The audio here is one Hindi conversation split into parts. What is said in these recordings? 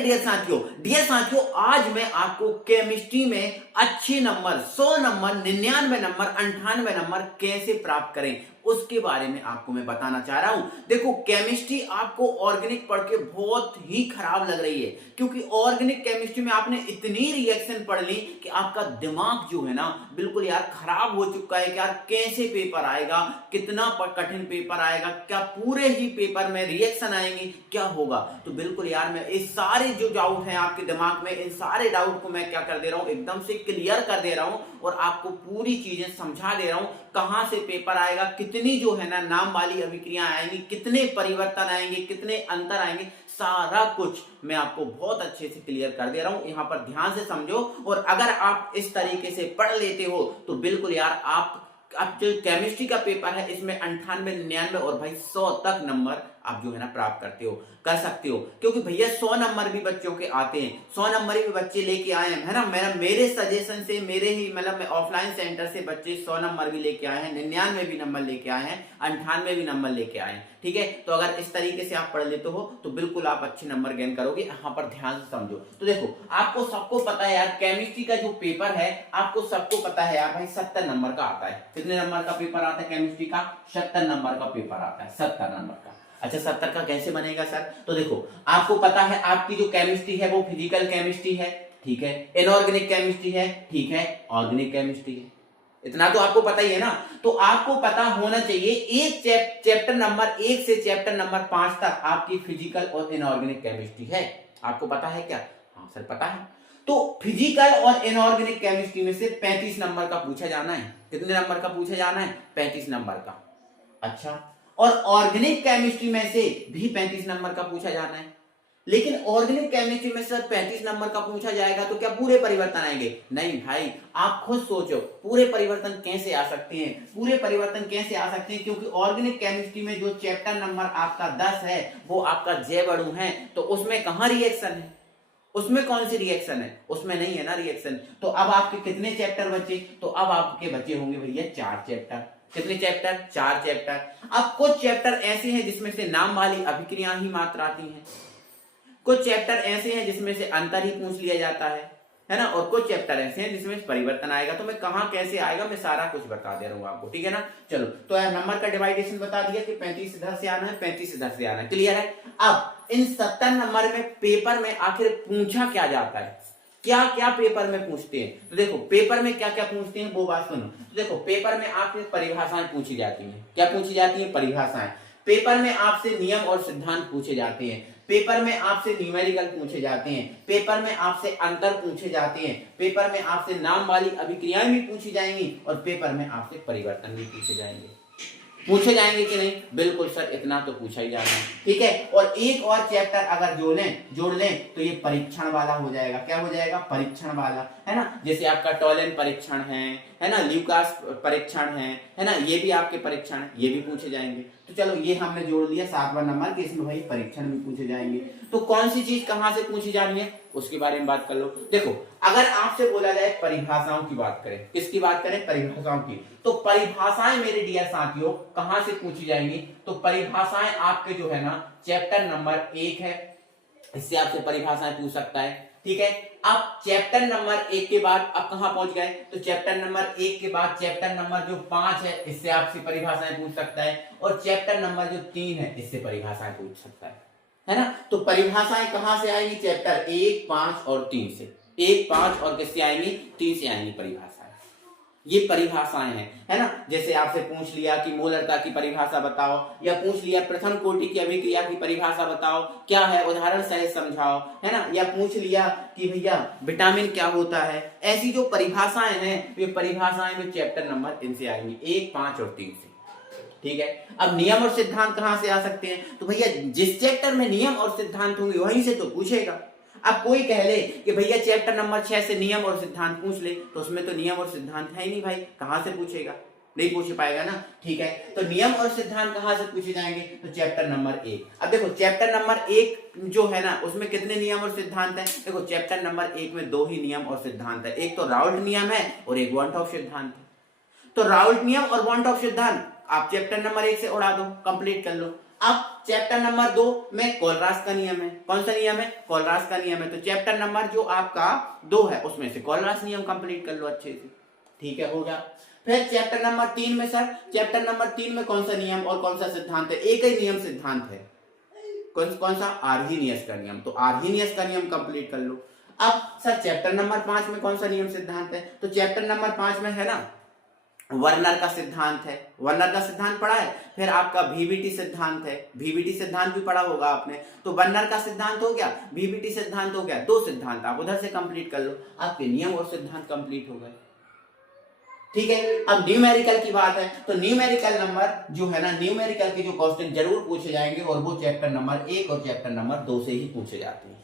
मेरे डियर साथियों आज मैं आपको केमिस्ट्री में अच्छे नंबर 100 नंबर 99 नंबर 98 नंबर कैसे प्राप्त करें उसके बारे में आपको मैं बताना चाह रहा हूं। देखो केमिस्ट्री आपको ऑर्गेनिक पढ़ के बहुत ही खराब लग रही है, क्योंकि ऑर्गेनिक केमिस्ट्री में आपने इतनी रिएक्शन पढ़ ली कि आपका दिमाग जो है ना बिल्कुल यार खराब हो चुका है कि यार कैसे पेपर आएगा, कितना कठिन पेपर आएगा, क्या पूरे ही पेपर में रिएक्शन आएंगे, क्या होगा। तो बिल्कुल यार मैं इस सारे जो डाउट हैं आपके दिमाग में, इन सारे डाउट को मैं क्या कर दे रहा हूं, एकदम से क्लियर कर दे रहा हूं और आपको पूरी चीजें समझा दे रहा हूं। कहां से पेपर आएगा, कितनी जो है ना नाम वाली अभिक्रियाएं आएंगी, कितने परिवर्तन आएंगे, कितने अंतर आएंगे, सारा कुछ मैं आपको बहुत अच्छे से क्लियर कर दे रहा हूं। यहां पर ध्यान से समझो और अगर आप इस तरीके से पढ़ लेते हो तो बिल्कुल यार आप अब जो केमिस्ट्री का पेपर है इसमें 98 99 और भाई 100 तक नंबर आप जो है ना प्राप्त कर सकते हो, क्योंकि भैया 100 नंबर भी बच्चों के आते हैं, 100 नंबर भी बच्चे लेके आए हैं, है ना। मेरे सजेशन से, मेरे ही मतलब मैं ऑफलाइन सेंटर से बच्चे 100 नंबर भी लेके आए हैं, 99 भी नंबर लेके आए हैं, 98 भी नंबर लेके आए हैं, ठीक है। तो अगर इस तरीके से आप पढ़ लेते हो तो बिल्कुल आप अच्छे नंबर गेन करोगे। यहाँ पर ध्यान से समझो। तो देखो आपको सबको पता है यार केमिस्ट्री का जो पेपर है, आपको सबको पता है यार भाई 70 नंबर का आता है। कितने नंबर का पेपर आता है केमिस्ट्री का? 70 नंबर का पेपर आता है, 70 नंबर का। अच्छा 70 का कैसे बनेगा सर? तो देखो आपको पता है आपकी जो केमिस्ट्री है वो फिजिकल केमिस्ट्री है, ठीक है, इनऑर्गेनिक केमिस्ट्री है, ठीक है, ऑर्गेनिक केमिस्ट्री है, इतना तो आपको पता ही है ना। तो आपको पता होना चाहिए एक चैप्टर नंबर 1 से चैप्टर नंबर 5 तक आपकी फिजिकल और इनऑर्गेनिक केमिस्ट्री है। आपको पता है क्या? हाँ सर पता है। तो फिजिकल और इनऑर्गेनिक केमिस्ट्री में से 35 नंबर का पूछा जाना है। कितने नंबर का पूछा जाना है? 35 नंबर का। अच्छा, और ऑर्गेनिक केमिस्ट्री में से भी 35 नंबर का पूछा जाना है। लेकिन ऑर्गेनिक केमिस्ट्री में सर 35 नंबर का पूछा जाएगा तो क्या पूरे परिवर्तन आएंगे? नहीं भाई, आप खुद सोचो पूरे परिवर्तन कैसे आ सकते हैं। पूरे परिवर्तन कैसे आ सकते हैं, क्योंकि ऑर्गेनिक केमिस्ट्री में जो चैप्टर नंबर आपका 10 है वो आपका जैव अणु है, तो उसमें कहां रिएक्शन है? उसमें कौन सी रिएक्शन है? उसमें नहीं है ना रिएक्शन। तो अब आपके कितने चैप्टर बचे? तो अब आपके बचे होंगे भैया 4 चैप्टर। कितने चैप्टर? 4 चैप्टर। अब कुछ चैप्टर ऐसे हैं जिसमें से नाम वाली अभिक्रियाएं ही मात्र आती हैं, कुछ चैप्टर ऐसे हैं जिसमें से अंतर ही पूछ लिया जाता है ना, और कुछ चैप्टर ऐसे हैं जिसमें परिवर्तन आएगा। तो मैं कहां कैसे आएगा मैं सारा कुछ बता दे रहा हूं आपको, ठीक है ना। चलो तो नंबर का डिवाइडेशन बता दिया कि 35 इधर से आना है, 35 इधर से आना है, क्लियर है। अब इन 70 नंबर में पेपर में आखिर पूछा क्या जाता है, क्या क्या पेपर में पूछते हैं? तो देखो पेपर में क्या क्या पूछते हैं वो बात सुनो। तो देखो पेपर में आपसे परिभाषाएं पूछी जाती हैं। क्या पूछी जाती हैं? परिभाषाएं। पेपर में आपसे नियम और सिद्धांत पूछे जाते हैं, पेपर में आपसे न्यूमेरिकल पूछे जाते हैं, पेपर में आपसे अंतर पूछे जाते हैं, पेपर में आपसे नाम वाली अभिक्रियाएं भी पूछी जाएंगी और पेपर में आपसे परिवर्तन भी पूछे जाएंगे। पूछे जाएंगे कि नहीं? बिल्कुल सर, इतना तो पूछा ही जाना है, ठीक है। और एक और चैप्टर अगर जोड़ लें तो ये परीक्षण वाला हो जाएगा। क्या हो जाएगा? परीक्षण वाला, है ना। जैसे आपका टॉलन परीक्षण है ना, ल्यूकास परीक्षण है ना, ये भी आपके परीक्षण, ये भी पूछे जाएंगे। तो चलो ये हमने जोड़ लिया 7वां नंबर के, इसमें भाई परीक्षण भी पूछे जाएंगे। तो कौन सी चीज कहां से पूछी जानी है उसके बारे में बात कर लो। देखो अगर आपसे बोला जाए परिभाषाओं की बात करें, किसकी बात करें? परिभाषाओं की। तो परिभाषाएं मेरे डियर साथियों कहां से पूछी जाएंगी? तो परिभाषाएं आपके जो है ना चैप्टर नंबर 1 है, इससे आपसे परिभाषाएं पूछ सकता है, ठीक है। अब चैप्टर नंबर 1 के बाद अब कहां पहुंच गए? तो चैप्टर नंबर 1 के बाद चैप्टर नंबर जो 5 है इससे आपसे परिभाषाएं पूछ सकता है, और चैप्टर नंबर जो 3 है इससे परिभाषाएं पूछ सकता है ना। तो परिभाषाएं कहां से आएंगी? चैप्टर 1, 5 और 3 से। 1, 5 और किससे आएंगी? 3 से आएंगी परिभाषाएं। ये परिभाषाएं हैं, है ना। जैसे आपसे पूछ लिया कि मोलरता की परिभाषा बताओ, या पूछ लिया प्रथम कोटि की अभिक्रिया की परिभाषा बताओ, क्या है उदाहरण सहित समझाओ, है ना, या पूछ लिया कि भैया विटामिन क्या होता है। ऐसी जो परिभाषाएं हैं वे परिभाषाएं में चैप्टर नंबर इनसे आएंगी 1, 5 और 3 से, ठीक है। अब नियम और सिद्धांत कहां से आ सकते हैं? तो भैया जिस चैप्टर में नियम और सिद्धांत होंगे वहीं से तो पूछेगा। अब कोई कह ले कि भैया चैप्टर नंबर 6 से नियम और सिद्धांत पूछ ले, तो उसमें तो नियम और सिद्धांत है ही नहीं भाई, कहां से पूछेगा? नहीं पूछ पाएगा ना, ठीक है। तो नियम और सिद्धांत कहां से पूछे जाएंगे? तो चैप्टर नंबर 1। अब देखो चैप्टर नंबर 1 जो है ना उसमें कितने नियम और सिद्धांत है? देखो चैप्टर नंबर 1 में 2 ही नियम और सिद्धांत है, एक तो राउल्ट नियम है और एक वॉन ऑफ सिद्धांत है। तो राउल्ट नियम और वॉन ऑफ सिद्धांत आप चैप्टर नंबर 1 से उड़ा दो, कंप्लीट कर लो। अब चैप्टर नंबर 2 में कोलरास का नियम है। कौन सा नियम है? कोलरास का नियम है। तो चैप्टर नंबर जो आपका 2 है उसमें से कोलरास नियम कंप्लीट कर लो अच्छे से। ठीक है, हो गया। फिर चैप्टर नंबर 3 में सर, चैप्टर नंबर 3 में कौन सा नियम और कौन सा सिद्धांत है? एक ही नियम सिद्धांत है। कौन सा? आर्हीनियस का नियम। तो आर्हीनियस का नियम कंप्लीट कर लो। अब सर चैप्टर नंबर 5 में कौन सा नियम सिद्धांत है? तो चैप्टर नंबर 5 में है ना वर्नर का सिद्धांत है। वर्नर का सिद्धांत पढ़ा है। फिर आपका वीबीटी सिद्धांत है। वीबीटी सिद्धांत भी पढ़ा होगा आपने। तो वर्नर का सिद्धांत हो गया, वीबीटी सिद्धांत हो गया, 2 सिद्धांत आप उधर से कंप्लीट कर लो, आपके नियम और सिद्धांत कंप्लीट हो गए। ठीक है, अब न्यूमेरिकल की बात है। तो न्यूमेरिकल नंबर जो है ना, न्यूमेरिकल के जो क्वेश्चन जरूर पूछे जाएंगे और वो चैप्टर नंबर 1 और चैप्टर नंबर 2 से ही पूछे जाते हैं।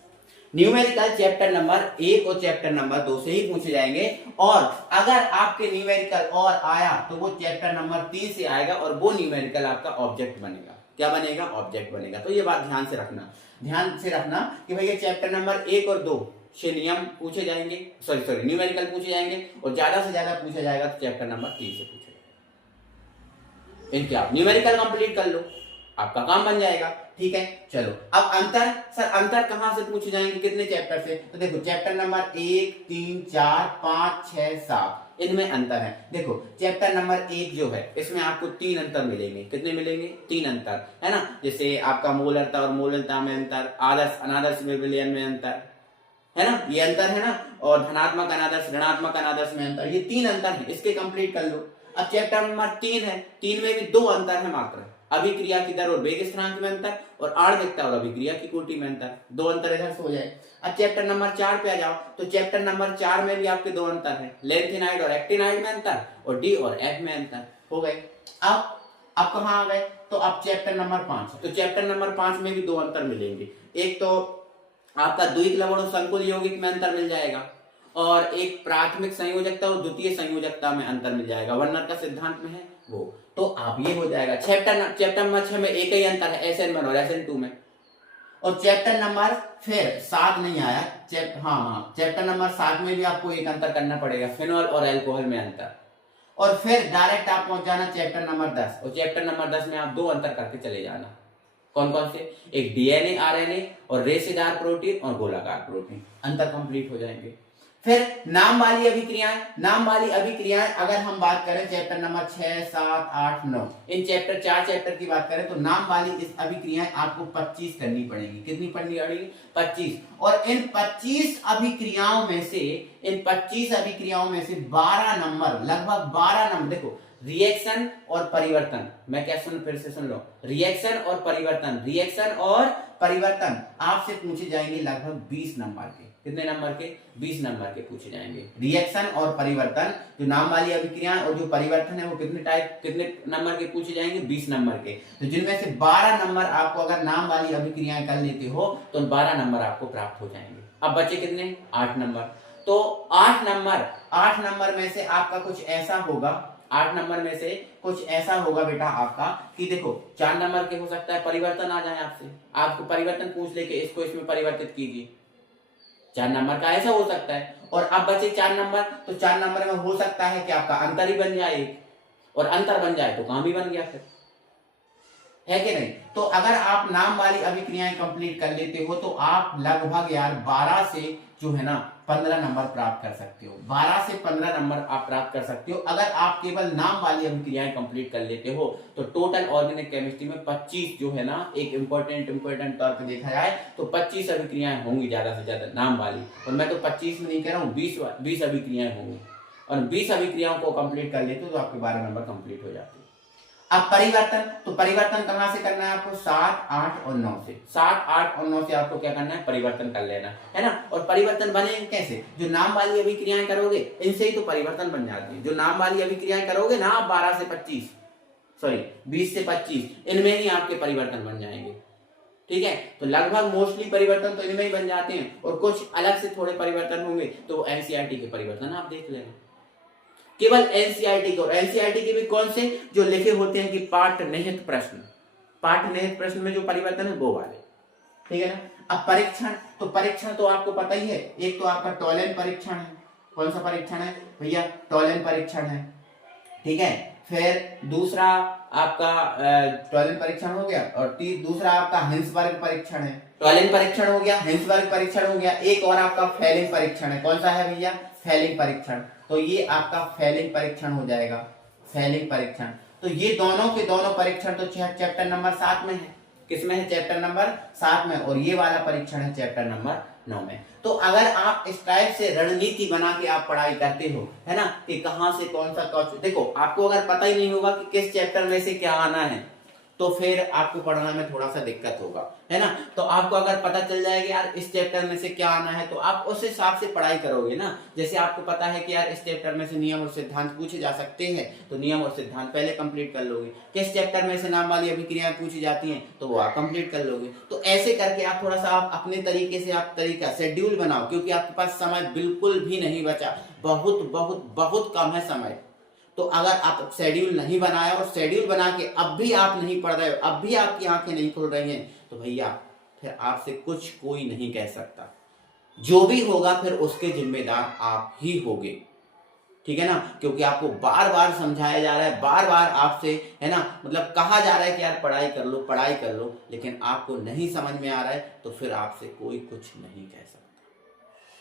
न्यूमेरिकल चैप्टर नंबर 1 और चैप्टर नंबर 2 से ही पूछे जाएंगे। और अगर आपके न्यूमेरिकल और आया तो वो चैप्टर नंबर 3 से आएगा और वो न्यूमेरिकल आपका ऑब्जेक्ट बनेगा। क्या बनेगा? ऑब्जेक्ट बनेगा। तो ये बात ध्यान से रखना कि भैया चैप्टर नंबर 1 और 2 से नियम पूछे जाएंगे, सॉरी न्यूमेरिकल पूछे जाएंगे, और ज्यादा से ज्यादा पूछा जाएगा तो चैप्टर नंबर 3 से पूछा जाएगा। इनके आप न्यूमेरिकल कंप्लीट कर लो, आपका काम बन जाएगा। ठीक है, चलो अब अंतर, सर अंतर कहां से पूछे जाएंगे, कितने चैप्टर से? तो देखो चैप्टर नंबर 1, 3, 4, 5, 6, 7 इनमें अंतर है। देखो चैप्टर नंबर 1 जो है इसमें आपको 3 अंतर मिलेंगे। कितने मिलेंगे? 3 अंतर, है ना। जैसे आपका मोलरता और मोलरता में अंतर, आदर्श अनादर्श में विलयन में अंतर, है ना, ये अंतर है ना। और धनात्मक अनादर्श ऋणात्मक अनादर्श में अंतर, ये 3 अंतर है। इसके कंप्लीट कर लो। अब चैप्टर नंबर 3 है, 3 में भी 2 अंतर है मात्र, अभिक्रिया की दर और वेग स्थिरांक में अंतर, और आणविकता और अभिक्रिया की कोटि में अंतर। 2 अंतर इधर से हो जाए। अब चैप्टर नंबर 4 पे आ जाओ। तो चैप्टर नंबर 4 में भी आपके 2 अंतर है, लेंथेनाइड और एक्टिनाइड में अंतर, और डी और एफ में अंतर हो गए। अब कहां आ गए? तो अब चैप्टर नंबर 5। तो चैप्टर नंबर 5 में भी 2 अंतर मिलेंगे। एक तो आपका द्विक लवण और संकुल यौगिक में अंतर मिल जाएगा, और एक प्राथमिक संयोजकता और द्वितीय संयोजकता में अंतर मिल जाएगा। वर्नर का सिद्धांत में है वो। तो आप ये हो जाएगा। चैप्टर नंबर 6 में एक ही अंतर है, SN1 और SN2 में। और चैप्टर नंबर फिर 7 नहीं आया, चैप्टर नंबर 7 में भी आपको एक अंतर करना पड़ेगा, फिनॉल और अल्कोहल में अंतर। और फिर डायरेक्ट आप पहुंच जाना चैप्टर नंबर 10, और चैप्टर नंबर 10 में आप 2 अंतर करके चले जाना। कौन कौन से? एक DNA RNA और रेशेदार प्रोटीन और गोलाकार प्रोटीन, अंतर कंप्लीट हो जाएंगे। फिर नाम वाली अभिक्रियाएं अगर हम बात करें चैप्टर नंबर 6, 7, 8, 9, इन 4 चैप्टर की बात करें तो नाम वाली इस अभिक्रियाएं आपको 25 करनी पड़ेगी। कितनी पढ़नी पड़ेगी? 25। और इन 25 अभिक्रियाओं में से 12 नंबर, लगभग 12 नंबर, देखो रिएक्शन और परिवर्तन, मैं क्या फिर से सुन लो, रिएक्शन और परिवर्तन आपसे पूछे जाएंगे लगभग 20 नंबर के। कितने नंबर के? 20 नंबर के पूछे जाएंगे। रिएक्शन और परिवर्तन, जो नाम वाली अभिक्रियाएं और जो परिवर्तन है वो कितने नंबर के पूछे जाएंगे? 20 नंबर के। तो जिनमें से 12 नंबर आपको अगर नाम वाली अभिक्रियाएं कर लेते हो तो 12 नंबर आपको प्राप्त हो जाएंगे। अब बचे कितने? 8 नंबर। तो 8 नंबर में से आपका कुछ ऐसा होगा, 8 नंबर में से कुछ ऐसा होगा बेटा आपका कि देखो 4 नंबर के हो सकता है परिवर्तन आ जाए, आपको परिवर्तन पूछ लेके इसको इसमें परिवर्तित कीजिए, 4 नंबर का ऐसा हो सकता है। और अब बचे 4 नंबर, तो 4 नंबर में हो सकता है कि आपका अंतर ही बन जाए, और अंतर बन जाए तो काम ही बन गया फिर, है कि नहीं। तो अगर आप नाम वाली अभिक्रियाएं कंप्लीट कर लेते हो तो आप लगभग यार 12 से जो है ना 15 नंबर प्राप्त कर सकते हो। 12 से 15 नंबर आप प्राप्त कर सकते हो अगर आप केवल नाम वाली अभिक्रियाएं कंप्लीट कर लेते हो। तो टोटल ऑर्गेनिक केमिस्ट्री में 25 जो है ना, एक इंपॉर्टेंट तौर पे देखा जाए तो 25 अभिक्रियाएं होंगी ज्यादा से ज्यादा नाम वाली। और मैं तो 25 में नहीं कह रहा हूँ, 20 अभिक्रियाएं होंगी, और 20 अभिक्रियाओं को कंप्लीट कर लेते हो तो आपके 12 नंबर कंप्लीट हो जाते हैं। अब परिवर्तन, तो परिवर्तन कहां से करना है आपको? 7, 8 और 9 से। 7, 8 और 9 से आपको क्या करना है? परिवर्तन कर लेना है ना। और परिवर्तन बनेंगे कैसे? जो नाम वाली अभिक्रियाएं करोगे इनसे ही तो परिवर्तन बन जाती है। जो नाम वाली अभिक्रियाएं करोगे ना आप 20 से 25, इनमें ही आपके परिवर्तन बन जाएंगे। ठीक है, तो लगभग मोस्टली परिवर्तन तो इनमें ही बन जाते हैं, और कुछ अलग से थोड़े परिवर्तन होंगे तो एनसीईआरटी के परिवर्तन आप देख लेना। केवल एनसीईआरटी को, एनसीईआरटी के भी कौन से? जो लिखे होते हैं कि पाठ निहित प्रश्न में जो परिवर्तन है वो वाले, ठीक है ना। अब परीक्षण, तो परीक्षण तो आपको पता ही है, एक तो आपका टॉलेन परीक्षण है। कौन सा परीक्षण है भैया? टॉलेन परीक्षण है, ठीक है। फिर दूसरा आपका टॉयलेट परीक्षण हो गया, और दूसरा आपका हिंसबर्ग परीक्षण है। टॉयलेट परीक्षण हो गया, हिंसबर्ग परीक्षण हो गया, एक और आपका फेलिंग परीक्षण है। कौन सा है भैया? फेलिंग परीक्षण। तो ये आपका फेलिंग परीक्षण हो जाएगा, फेलिंग परीक्षण। तो ये दोनों के दोनों परीक्षण तो चैप्टर नंबर 7 में है। किसमें है? चैप्टर नंबर 7 में। और ये वाला परीक्षण है चैप्टर नंबर 9 में। तो अगर आप इस टाइप से रणनीति बना के आप पढ़ाई करते हो, है ना, कि कहां से कौन सा क्वेश्चन, देखो आपको अगर पता ही नहीं होगा कि किस चैप्टर में से क्या आना है, तो फिर आपको पढ़ना में थोड़ा सा दिक्कत होगा, है ना। तो आपको अगर पता चल जाएगा यार इस चैप्टर में से क्या आना है, तो आप उस हिसाब से पढ़ाई करोगे ना। जैसे आपको पता है कि यार इस चैप्टर में से नियम और सिद्धांत पूछे जा सकते हैं, तो नियम और सिद्धांत पहले कंप्लीट कर लोगे। किस चैप्टर में से नाम वाली अभिक्रियाएं पूछी जाती हैं, तो वो आप कंप्लीट कर लोगे। तो ऐसे करके आप थोड़ा सा आप अपने तरीके से आप तरीका शेड्यूल बनाओ, क्योंकि आपके पास समय बिल्कुल भी नहीं बचा, बहुत बहुत बहुत कम है समय। तो अगर आप शेड्यूल नहीं बनाया और शेड्यूल बना के अब भी आप नहीं पढ़ रहे हो, अब भी आपकी आंखें नहीं खुल रही हैं, तो भैया फिर आपसे कुछ कोई नहीं कह सकता। जो भी होगा फिर उसके जिम्मेदार आप ही होगे, ठीक है ना। क्योंकि आपको बार बार समझाया जा रहा है, बार बार आपसे, है ना, मतलब कहा जा रहा है कि यार पढ़ाई कर लो, पढ़ाई कर लो, लेकिन आपको नहीं समझ में आ रहा है, तो फिर आपसे कोई कुछ नहीं कह सकता।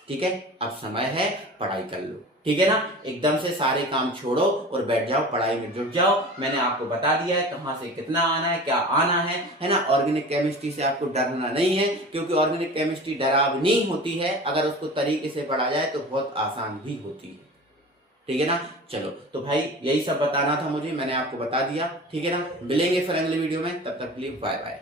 ठीक है, अब समय है, पढ़ाई कर लो, ठीक है ना। एकदम से सारे काम छोड़ो और बैठ जाओ, पढ़ाई में जुट जाओ। मैंने आपको बता दिया है कहां से कितना आना है, क्या आना है ना। ऑर्गेनिक केमिस्ट्री से आपको डरना नहीं है, क्योंकि ऑर्गेनिक केमिस्ट्री डरावनी होती है, अगर उसको तरीके से पढ़ा जाए तो बहुत आसान भी होती है, ठीक है ना। चलो तो भाई यही सब बताना था मुझे, मैंने आपको बता दिया, ठीक है ना। मिलेंगे फिर अगले वीडियो में, तब तक के लिए बाय बाय।